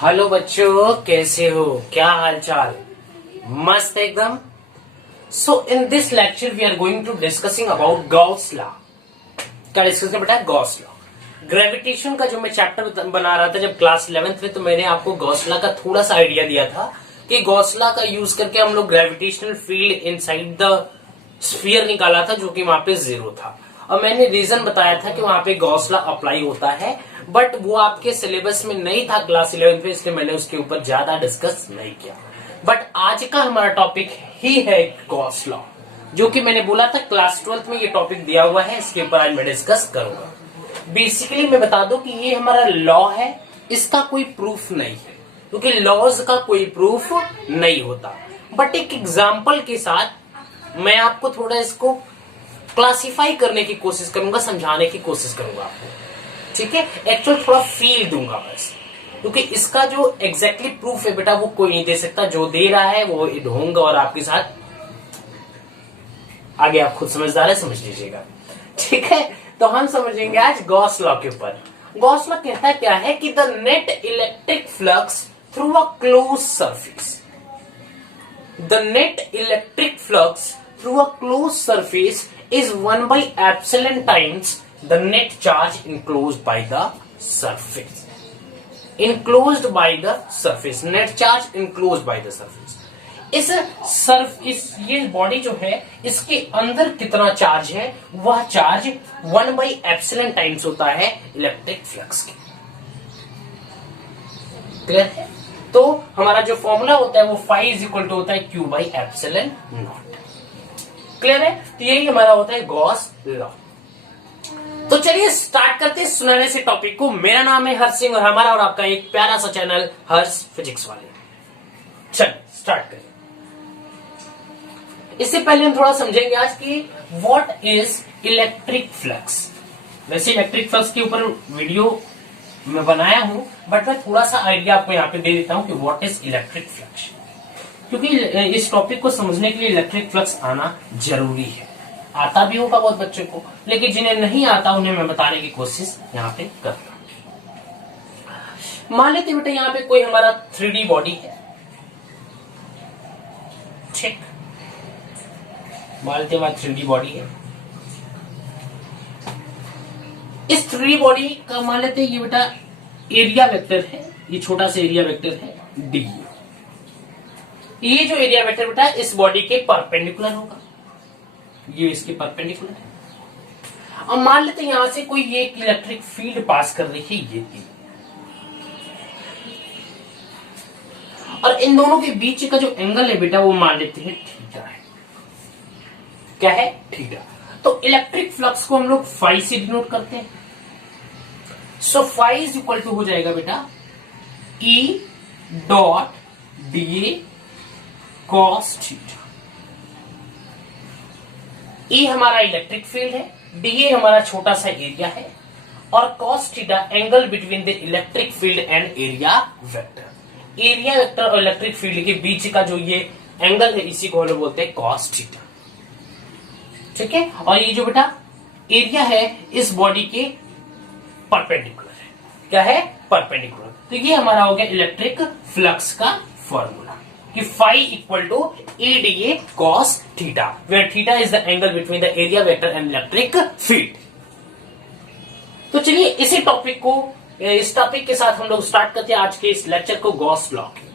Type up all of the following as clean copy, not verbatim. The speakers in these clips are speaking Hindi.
हेलो बच्चों, कैसे हो? क्या हाल चाल? मस्त एकदम। So in this lecture we are going to discussing about Gauss law. क्या डिस्कस बेटा? Gauss law. ग्रेविटेशन का जो मैं चैप्टर बना रहा था जब क्लास 11th में, तो मैंने आपको गॉस लॉ का थोड़ा सा आइडिया दिया था कि गॉस लॉ का यूज करके हम लोग gravitational field inside the sphere निकाला था, जो कि वहां पे जीरो था। और मैंने रीजन बताया था कि वहां पे गॉस लॉ अप्लाई होता है, बट वो आपके सिलेबस में नहीं था क्लास 11 में, इसलिए मैंने उसके ऊपर ज्यादा डिस्कस नहीं किया। बट आज का हमारा टॉपिक ही है गॉस लॉ, जो कि मैंने बोला था क्लास 12th में ये टॉपिक दिया हुआ है, इसके ऊपर आज मैं डिस्कस करूंगा। बेसिकली मैं बता दूं कि ये हमारा लॉ है, इसका कोई प्रूफ नहीं है, क्योंकि लॉज का कोई प्रूफ नहीं होता। बट एक एग्जाम्पल के साथ मैं आपको थोड़ा इसको क्लासिफाई करने की कोशिश करूंगा, समझाने की कोशिश करूंगा आपको, ठीक है? एक्चुअल थोड़ा फील दूंगा बस, क्योंकि इसका जो एग्जैक्टली प्रूफ है बेटा वो कोई नहीं दे सकता। जो दे रहा है वो ढूंढूंगा और आपके साथ आगे, आप खुद समझदार है, समझ लीजिएगा, ठीक है? तो हम समझेंगे आज गॉस लॉ के ऊपर। गॉस लॉ कहता क्या है कि the net electric flux through a close surface, the net electric flux through a close surface is 1 by epsilon times the net charge enclosed by the surface. Enclosed by the surface, net charge enclosed by the surface. इस ये बॉडी जो है, इसके अंदर कितना चार्ज है? वह चार्ज 1 by epsilon टाइम्स होता है इलेक्ट्रिक फ्लक्स के। क्लियर है? तो हमारा जो फॉर्मूला होता है वो phi इज इक्वल टू होता है Q by epsilon not. Clear है? तो यही हमारा होता है गॉस लॉ। तो चलिए स्टार्ट करते हैं सुनाने से टॉपिक को। मेरा नाम है हर्ष सिंह और हमारा और आपका एक प्यारा सा चैनल हर्ष फिजिक्स वाले। चलिए स्टार्ट करें। इससे पहले हम थोड़ा समझेंगे आज कि व्हाट इज इलेक्ट्रिक फ्लक्स। वैसे इलेक्ट्रिक फ्लक्स के ऊपर वीडियो मैं बनाया हूं, बट मैं थोड़ा सा आइडिया आपको यहाँ पे दे देता हूं कि व्हाट इज इलेक्ट्रिक फ्लक्स, क्योंकि इस टॉपिक को समझने के लिए इलेक्ट्रिक फ्लक्स आना जरूरी है। आता भी होगा बहुत बच्चों को, लेकिन जिन्हें नहीं आता उन्हें मैं बताने की कोशिश यहाँ पे करता हूं। मान लेते बेटा यहाँ पे कोई हमारा 3D बॉडी है, ठीक? मान लेते हमारा 3D बॉडी है। इस 3D बॉडी का मान लेते ये बेटा एरिया वेक्टर है, ये छोटा सा एरिया वेक्टर है डी। ये जो एरिया वेक्टर बेटा इस बॉडी के परपेंडिकुलर होगा, ये इसके परपेंडिकुलर है। अब मान लेते हैं यहां से कोई ये इलेक्ट्रिक फील्ड पास कर रही है, ये थी, और इन दोनों के बीच का जो एंगल है बेटा वो मान लेते हैं थीटा है। क्या है? थीटा। तो इलेक्ट्रिक फ्लक्स को हम लोग फाई से डिनोट करते हैं। So phi is equal to हो जाएगा बेटा E dot dA cos theta. E हमारा इलेक्ट्रिक फील्ड है, dA हमारा छोटा सा एरिया है, और cos theta angle between the electric field and area vector. Area vector और इलेक्ट्रिक फील्ड के बीच का जो ये एंगल है, इसी को हम लोग बोलते हैं cos थीटा, ठीक है? और ये जो बेटा एरिया है इस बॉडी के परपेंडिकुलर है। क्या है? परपेंडिकुलर। तो ये हमारा हो गया इलेक्ट्रिक फ्लक्स का फॉर्मूला कि phi equal to EdA cos theta, where theta is the angle between the area vector and electric field. तो चलिए इसी टॉपिक को, इस टॉपिक के साथ हम लोग स्टार्ट करते हैं आज के इस लेक्चर को, गॉस लॉ के।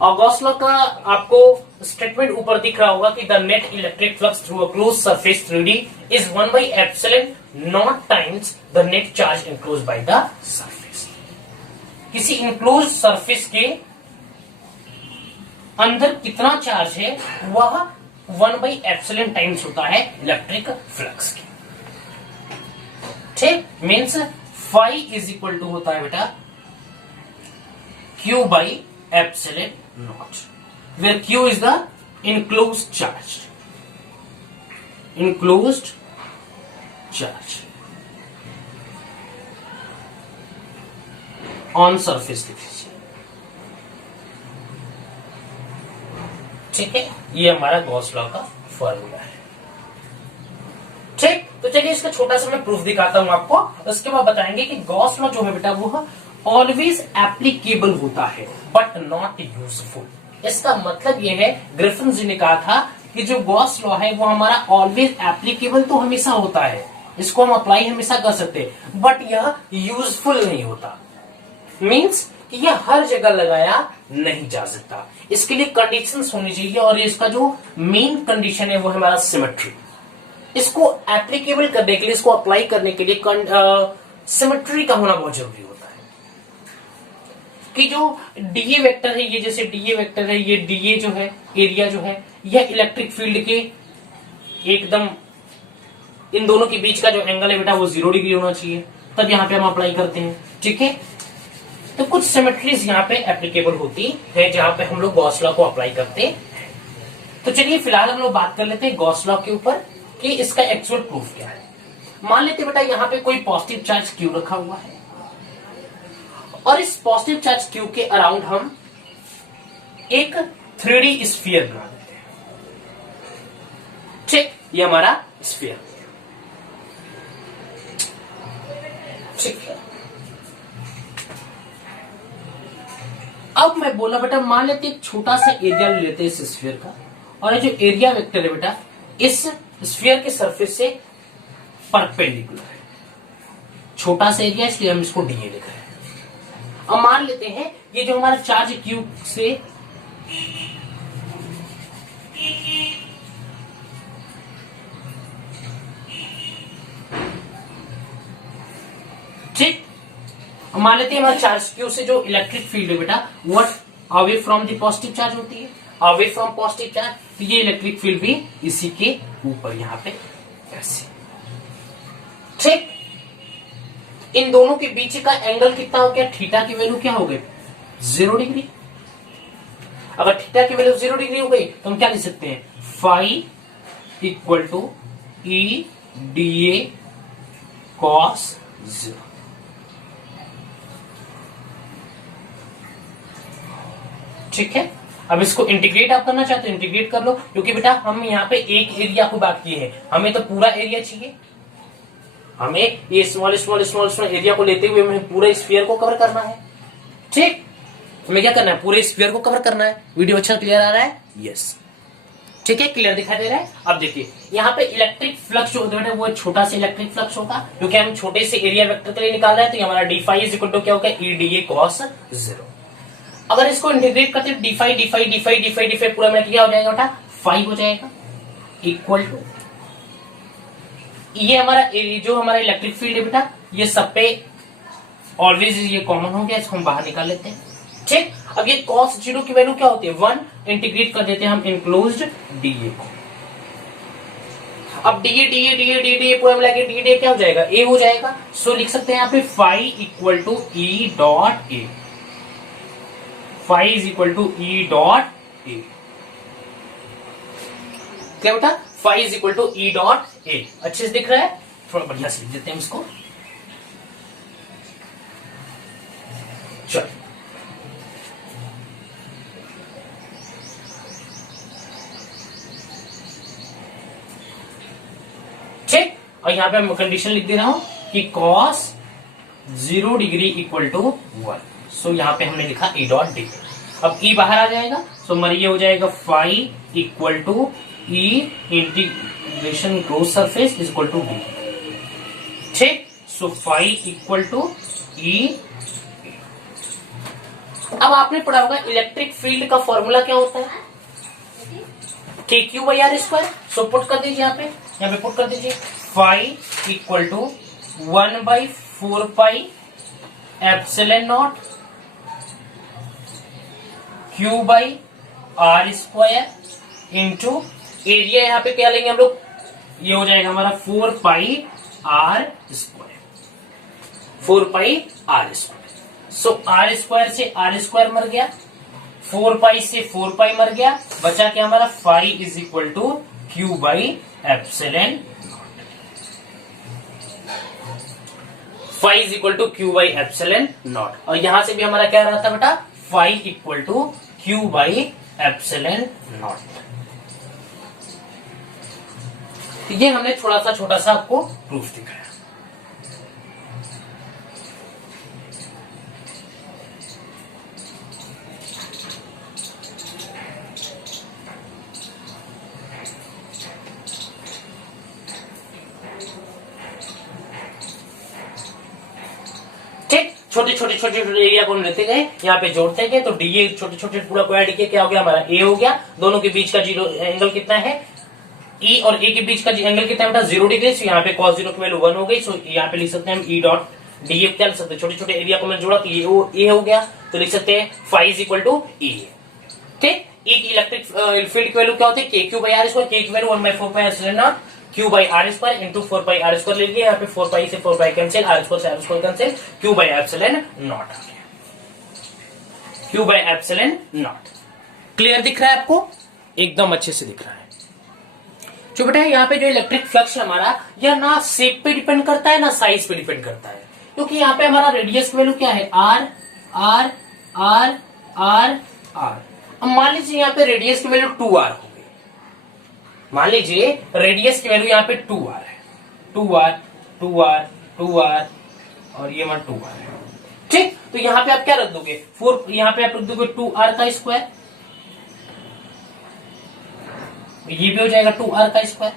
और गॉस लॉ का आपको स्टेटमेंट ऊपर दिख रहा होगा कि the net electric flux through a close surface 3D is 1 by epsilon not times the net charge enclose by the surface. किसी इनक्लोज सरफेस के अंदर कितना चार्ज है वह 1 by epsilon टाइम्स होता है इलेक्ट्रिक फ्लक्स की, ठीक? Means phi is equal to होता है बेटा Q by epsilon naught, where Q is the enclosed charge, enclosed charge on surface लिखिए, ठीक है? ये हमारा गॉस लॉ का फॉर्मूला है, ठीक? तो चलिए इसका छोटा सा मैं प्रूफ दिखाता हूं आपको, उसके बाद बताएंगे कि गॉस लॉ जो है बेटा वो ऑलवेज एप्लीकेबल होता है बट नॉट यूजफुल। इसका मतलब यह है, ग्रिफिन जी ने कहा था कि जो गॉस लॉ है वो हमारा ऑलवेज एप्लीकेबल तो हमेशा होता है, इसको हम अप्लाई हमेशा कर सकते हैं, बट यह यूजफुल नहीं होता। मीन्स कि यह हर जगह लगाया नहीं जा सकता। इसके लिए कंडीशंस होनी चाहिए, और इसका जो मेन कंडीशन है वो है हमारा सिमेट्री। इसको एप्लीकेबल करने के लिए, इसको अप्लाई करने के लिए सिमेट्री का होना बहुत जरूरी होता है। कि जो डीए वेक्टर है, ये जैसे डीए वेक्टर है, ये डीए जो है, एरिया जो है, यह इलेक्ट्रिक फील्ड के एकदम इन दोनों के बीच का जो एंगल है बेटा वो 0 डिग्री होना चाहिए, तब यहां पे हम अप्लाई करते हैं। ठीक है, तो कुछ सिमेट्रीज यहाँ पे एप्लीकेबल होती है जहां पे हम लोग गॉस लॉ को अप्लाई करते हैं। तो चलिए फिलहाल हम लोग बात कर लेते हैं गॉस लॉ के ऊपर कि इसका एक्चुअल प्रूफ क्या है। मान लेते बेटा यहाँ पे कोई पॉजिटिव चार्ज क्यू रखा हुआ है, और इस पॉजिटिव चार्ज क्यू के अराउंड हम एक 3D स्फीयर बना देते हैं। ठीक, ये हमारा स्फीयर। ठीक है, अब मैं बोला बेटा मान लेते एक छोटा सा एरिया ले लेते हैं इस स्फीयर का, और ये जो एरिया वेक्टर है बेटा इस स्फीयर के सरफेस से परपेंडिकुलर है। छोटा सा एरिया इसलिए हम इसको डीए लिख रहे हैं। अब मान लेते हैं ये जो हमारा चार्ज क्यू से ठीक, मान लेते हैं हमारा चार्ज क्यू से जो इलेक्ट्रिक फील्ड है बेटा वो away from the positive charge होती है, अवे फ्रॉम पॉजिटिव चार्ज, तो ये इलेक्ट्रिक फील्ड भी इसी के ऊपर यहां पे ऐसे। ठीक, इन दोनों के बीच का एंगल कितना हो गया, थीटा की वैल्यू क्या हो गई 0 डिग्री। अगर थीटा की वैल्यू 0 डिग्री हो गई तो हम क्या लिख सकते हैं, phi equal to E D A cos 0। ठीक है, अब इसको इंटीग्रेट आप करना चाहते हो इंटीग्रेट कर लो, क्योंकि बेटा हम यहाँ पे एक एरिया को बात किए हैं, हमें तो पूरा एरिया चाहिए। हमें ये small small small small area को लेते हुए हमें पूरे स्फीयर को कवर करना है। ठीक, हमें क्या करना है, पूरे स्फीयर को कवर करना है। वीडियो अच्छा क्लियर आ रहा है? यस, ठीक है, क्लियर दिखाई दे रहा है। अब देखिए यहाँ पे इलेक्ट्रिक फ्लक्स जो होता है वो छोटा सा इलेक्ट्रिक फ्लक्स होगा, क्योंकि हम छोटे से एरिया वेक्टर के लिए निकाल रहे हैं। तो ये हमारा D phi is equal to क्या होगा, ई डी ए कॉस 0। अगर इसको इंटीग्रेट करते हैं d phi d phi d phi d phi d phi पूरा मिला क्या हो जाएगा बेटा, 5 हो जाएगा, इक्वल टू ये हमारा जो हमारा इलेक्ट्रिक फील्ड है बेटा ये सब पे ऑलवेज ये कॉमन हो गया, इसको हम बाहर निकाल लेते हैं। ठीक, अब ये cos 0 की वैल्यू क्या होती है 1, इंटीग्रेट कर देते हैं हम इनक्लोज्ड डीए को। अब DA DA DA DA DA पूरा मिला के डी क्या हो जाएगा, ए हो जाएगा। सो लिख सकते हैं यहाँ पे phi equal to E dot A, phi is equal to E dot A. क्या बेटा, phi is equal to E dot A. अच्छे से दिख रहा है, थोड़ा बढ़िया से लिख देते हैं इसको। चलो ठीक, और यहां पे मैं कंडीशन लिख दे रहा हूं कि cos 0 डिग्री इक्वल टू 1। सो यहां पे हमने लिखा ई डॉट डी। अब ई बाहर आ जाएगा, सो हमारा ये हो जाएगा phi equal to E integration gross surface is equal to D. ठीक, so phi equal to E. अब आपने पढ़ा होगा इलेक्ट्रिक फील्ड का फॉर्मूला क्या होता है, k Q by r square. So put कर दीजिए यहाँ पे पुट कर दीजिए phi equal to 1/4 pi epsilon naught Q by r square into area, यहाँ पे क्या लेंगे हम लोग, ये हो जाएगा हमारा 4 pi r square, 4 pi r square. So r square से आर स्क्वायर मर गया, 4 पाई से 4 पाई मर गया, बचा क्या हमारा phi is equal to Q by epsilon, phi is equal to Q by epsilon naught. और यहां से भी हमारा क्या रहा था बेटा, phi equal to Q by epsilon naught. ये हमने थोड़ा सा छोटा सा आपको प्रूफ दिखाया। छोटे छोटे छोटे छोटे एरिया को लेते गए, यहाँ पे जोड़ते गए, तो डी छोटे छोटे पूरा को ऐड किया, क्या हो गया हमारा ए हो गया। दोनों के बीच का जीरो एंगल कितना है, ई और ए के बीच का एंगल कितना है बेटा 0 डिग्री। सो यहाँ पे cos 0 की वैल्यू 1 हो गई। सो यहाँ पे लिख सकते हैं हम ई डॉट डी क्या लिख सकते हैं, छोटे छोटे एरिया को मैंने जोड़ा तो ये ए हो गया, तो लिख सकते हैं फाई इज इक्वल टू ई। ठीक, ई की इलेक्ट्रिक फील्ड की वैल्यू क्या होती है, k Q by r square, के की value 1/4 pi epsilon naught Q by r square into 4 pi r square ले लिया। यहाँ पे 4 पाई से 4 पाई कैंसिल, आर स्क्वायर से r square cancel, q by epsilon naught आ गया, q by epsilon naught. Clear दिख रहा है आपको, एकदम अच्छे से दिख रहा है। जो बेटा यहाँ पे जो इलेक्ट्रिक फ्लक्स है हमारा, यह ना शेप पे डिपेंड करता है ना साइज पे डिपेंड करता है, क्योंकि यहाँ पे हमारा रेडियस की वैल्यू क्या है r r r r r. अब मान लीजिए यहाँ पे रेडियस की वैल्यू 2r हो गई, मान लीजिए रेडियस की वैल्यू यहाँ पे 2r है, 2r 2r 2r और ये मान 2r है। ठीक, तो यहाँ पे आप क्या रख दोगे 4, यहाँ पे आप रख दोगे 2r का स्क्वायर, ये भी हो जाएगा 2r का स्क्वायर।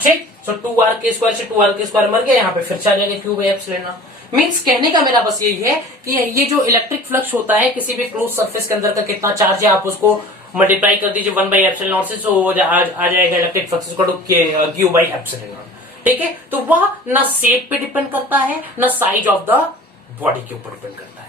ठीक, सो 2r के स्क्वायर से 2r के स्क्वायर मर गया, यहाँ पे फिर से आ जाएगा Q by epsilon not. Means कहने का मेरा बस यही है कि ये जो इलेक्ट्रिक फ्लक्स होता है किसी भी क्लोज सरफेस के अंदर का कितना चार्ज है, आप उसको मल्टीप्लाई कर दीजिए 1 बाई एप्सिलॉन नॉट से, सो आ जाएगा electric flux Q by epsilon not. ठीक है, तो वह ना शेप पे डिपेंड करता है ना साइज ऑफ द बॉडी के ऊपर डिपेंड करता है।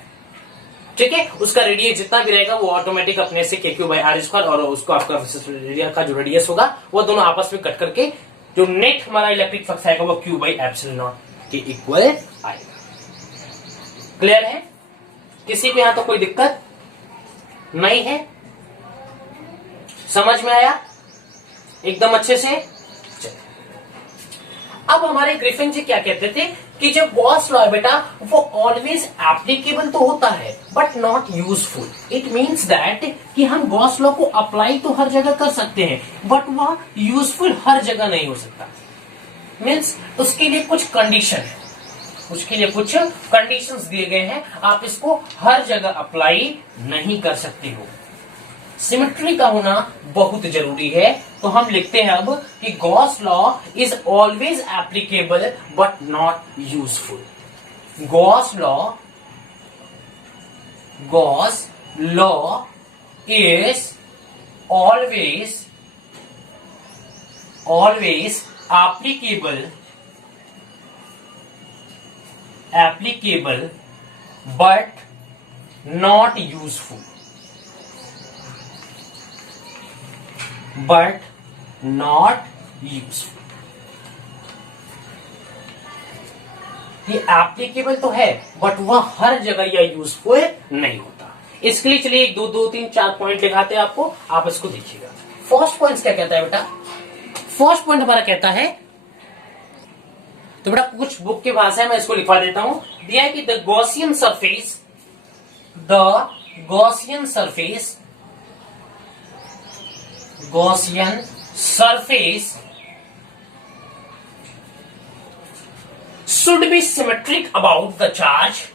ठीक है, उसका रेडियस जितना भी रहेगा वो ऑटोमेटिक अपने से के क्यू बाई आर स्क्वायर और उसको आपका एरिया का जो रेडियस होगा वो दोनों आपस में कट करके जो नेट हमारा इलेक्ट्रिक फ्लक्स आएगा वो क्यू बाई एप्सिलॉन नॉट के इक्वल आएगा। क्लियर है, किसी भी यहां तो कोई दिक्कत नहीं है, समझ में आया एकदम अच्छे से। अब हमारे ग्रिफिन जी क्या कहते थे कि जो गॉस लॉ है बेटा वो ऑलवेज एप्लीकेबल तो होता है but not useful. It means that कि हम गॉस लॉ को अप्लाई तो हर जगह कर सकते हैं बट वह यूजफुल हर जगह नहीं हो सकता। मींस उसके लिए कुछ कंडीशन है, उसके लिए कुछ कंडीशंस दिए गए हैं, आप इसको हर जगह अप्लाई नहीं कर सकते हो। सिमेट्री का होना बहुत जरूरी है, तो हम लिखते हैं अब कि Gauss law is always applicable but not useful. Gauss law is always applicable but not useful, ये एप्लीकेबल तो है बट वह हर जगह या यूजफुल नहीं होता। इसके लिए चलिए 1 2 3 4 पॉइंट दिखाते हैं आपको, आप इसको देखिएगा। फर्स्ट पॉइंट क्या कहता है बेटा, फर्स्ट पॉइंट हमारा कहता है, तो बेटा कुछ बुक की भाषा है मैं इसको लिखवा देता हूं। दिया है कि the Gaussian surface should be symmetric about the charge,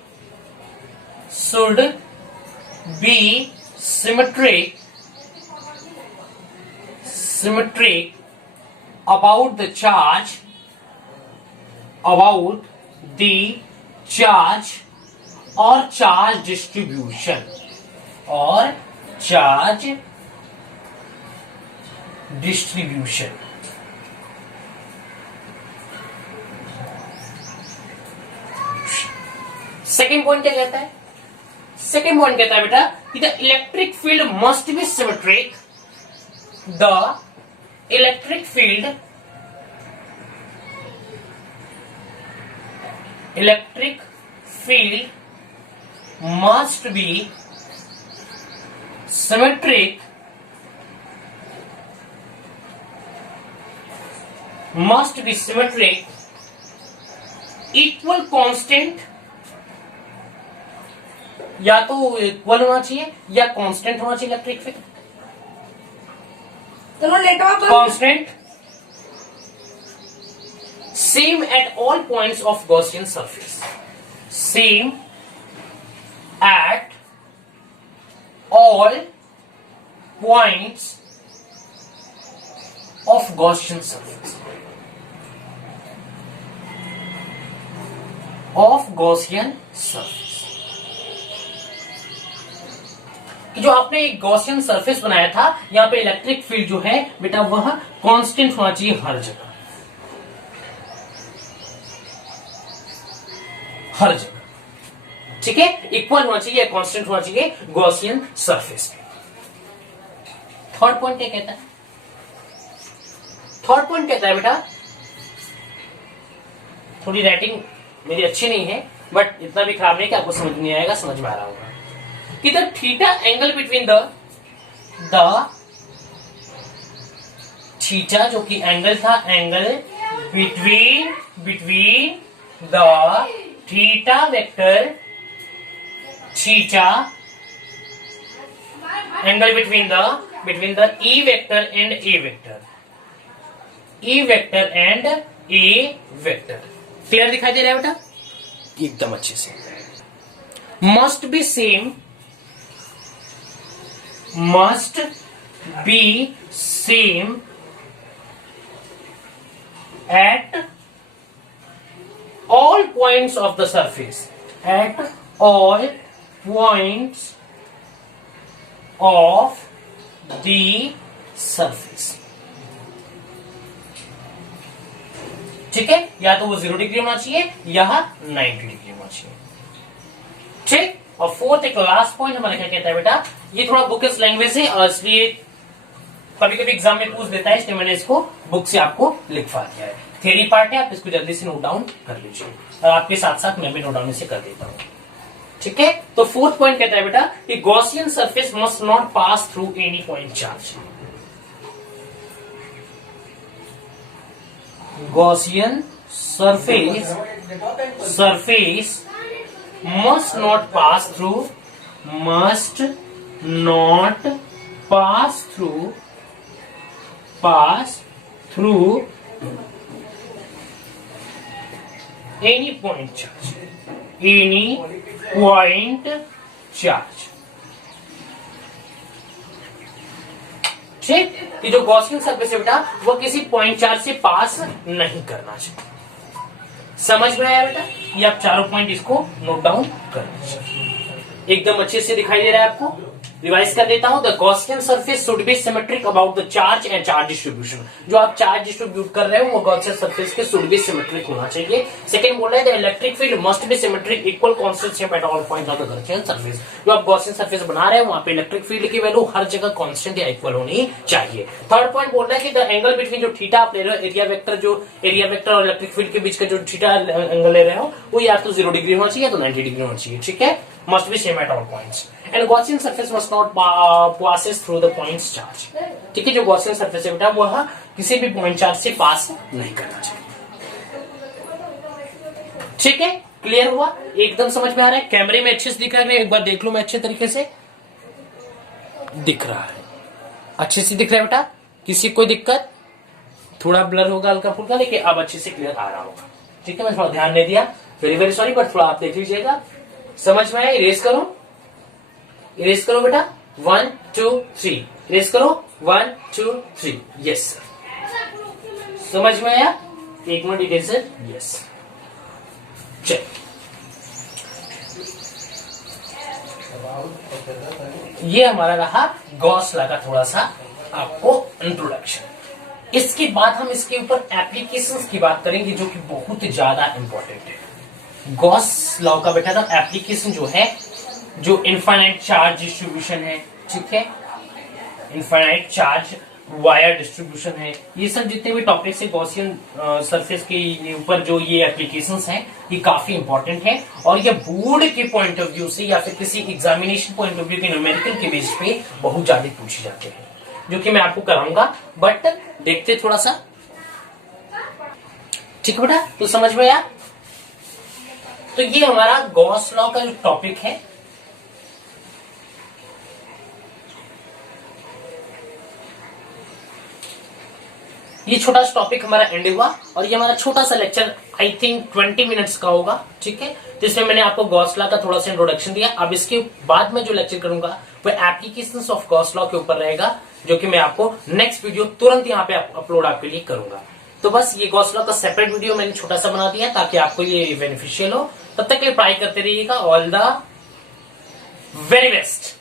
about the charge or charge distribution second point क्या कहता है, सेकेंड पॉइंट कहता है बेटा कि the electric field must be symmetric, the electric field must be symmetric equal constant, या तो इक्वल होना चाहिए या कांस्टेंट होना चाहिए इलेक्ट्रिक फील्ड। चलो लेटो constant, same at all points of Gaussian surface, same at all points of Gaussian surface, of Gaussian surface. कि जो आपने एक गॉसियन सरफेस बनाया था, यहां पे इलेक्ट्रिक फील्ड जो है बेटा वह कांस्टेंट होना चाहिए हर जगह, हर जगह, ठीक है, इक्वल होना चाहिए, कांस्टेंट होना चाहिए गॉसियन सरफेस पे। थर्ड पॉइंट क्या कहता है? थर्ड पॉइंट कहता है बेटा, थोड़ी राइटिंग मेरी अच्छी नहीं है बट इतना भी खराब नहीं कि आपको समझ नहीं आएगा, समझ में आ रहा होगा कि the theta angle between the theta जो कि एंगल था, angle between the theta vector, theta angle between the E vector and A vector, E vector and A vector. Clear दिखाई दे रहा है बेटा? एकदम अच्छे से। Must be same at all points of the surface, at all points of the surface, ठीक है, या तो वो 0 डिग्री होना चाहिए या 90 डिग्री होना चाहिए, ठीक। और फोर्थ एक लास्ट पॉइंट हमारा क्या कहता है बेटा, ये थोड़ा बुकिश लैंग्वेज है और इसलिए कभी कभी एग्जाम में पूछ देता है, इसलिए मैंने इसको बुक से आपको लिखवा दिया है। थ्योरी पार्ट है, आप इसको जल्दी से नोट डाउन कर लीजिए और आपके साथ साथ मैं भी नोट डाउन इसे कर देता हूं, ठीक है। तो फोर्थ पॉइंट कहता है बेटा कि Gaussian surface must not pass through any point charge. Gaussian surface must not pass through any point charge, ठीक। कि जो गॉसियन सरफेस है बेटा वो किसी पॉइंट चार्ज से पास नहीं करना चाहिए। समझ में आया बेटा? ये आप चारों पॉइंट इसको नोट डाउन कर लीजिए, एकदम अच्छे से दिखाई दे रहा है आपको। रिवाइज कर देता हूं, the Gaussian surface should be symmetric about the charge and charge distribution. जो आप चार्ज डिस्ट्रीब्यूट कर रहे हो वो गॉसियन सरफेस के शुड बी सिमेट्रिक होना चाहिए। सेकंड बोल रहे हैं the electric field must be symmetric equal constant at all points of the Gaussian surface. जो आप गॉसियन सरफेस बना रहे हो वहां पे इलेक्ट्रिक फील्ड की वैल्यू हर जगह कांस्टेंट या इक्वल होनी चाहिए। थर्ड पॉइंट बोल रहा है कि द एंगल बिटवीन जो थीटा आप ले रहे हो, एरिया वेक्टर और इलेक्ट्रिक फील्ड के बीच का जो थीटा एंगल ले रहे हो वो या तो 0 डिग्री होना चाहिए या तो 90 डिग्री होना चाहिए, ठीक है। Must be same at all points and Gaussian surface must not passes through the points charge, ठीक है। जो गॉसियन सरफेस है बेटा वह किसी भी पॉइंट चार्ज से पास नहीं करना चाहिए, ठीक है। क्लियर हुआ? एकदम समझ में आ रहा है? कैमरे में अच्छे से दिख रहा है, एक बार देख लो, मैं अच्छे तरीके से दिख रहा है, अच्छे से दिख रहा है बेटा? किसी कोई दिक्कत? थोड़ा ब्लर होगा हल्का फुल्का, लेकिन अब अच्छे से क्लियर आ रहा होगा, ठीक है। मैं थोड़ा ध्यान नहीं दिया, वेरी वेरी सॉरी, बट थोड़ा आप देख लीजिएगा। समझ में आया? इरेज करो बेटा, 1 2 3, इरेज करो, 1 2 3, यस सर। समझ में आया? एक मिनट इरेज सर, यस। चल, ये हमारा रहा गॉस लॉ का थोड़ा सा आपको इंट्रोडक्शन। इसके बाद हम इसके ऊपर एप्लीकेशंस की बात करेंगे जो कि बहुत ज्यादा इंपॉर्टेंट है। गॉस लॉ का बेटा था एप्लीकेशन जो है, जो इनफाइनाइट चार्ज डिस्ट्रीब्यूशन है, ठीक है, इनफाइनाइट चार्ज वायर डिस्ट्रीब्यूशन है, ये सब जितने भी टॉपिक्स है गॉसियन सरफेस के ऊपर जो ये एप्लीकेशंस हैं ये काफी इंपॉर्टेंट है और ये बोर्ड के पॉइंट ऑफ व्यू से या फिर किसी एग्जामिनेशन पॉइंट ऑफ व्यू के न्यूमेरिकल के बेस पे बहुत ज्यादा पूछे जाते हैं, जो कि मैं आपको कराऊंगा। बट देखते थोड़ा सा, ठीक है बेटा? तो समझ में आया? तो ये हमारा गॉस लॉ का जो टॉपिक है, ये छोटा सा टॉपिक हमारा एंड हुआ और ये हमारा छोटा सा लेक्चर आई थिंक 20 मिनट्स का होगा, ठीक है। तो इसमें मैंने आपको गॉस लॉ का थोड़ा सा इंट्रोडक्शन दिया। अब इसके बाद में जो लेक्चर करूंगा वो एप्लीकेशंस ऑफ गॉस लॉ के ऊपर रहेगा, जो कि मैं आपको नेक्स्ट वीडियो तुरंत यहाँ पे अपलोड आपके लिए करूंगा। तो बस ये गॉस लॉ का सेपरेट वीडियो मैंने छोटा सा बना दिया ताकि आपको ये बेनिफिशियल हो। तब तक के लिए पढ़ाई करते रहिएगा। All the very best.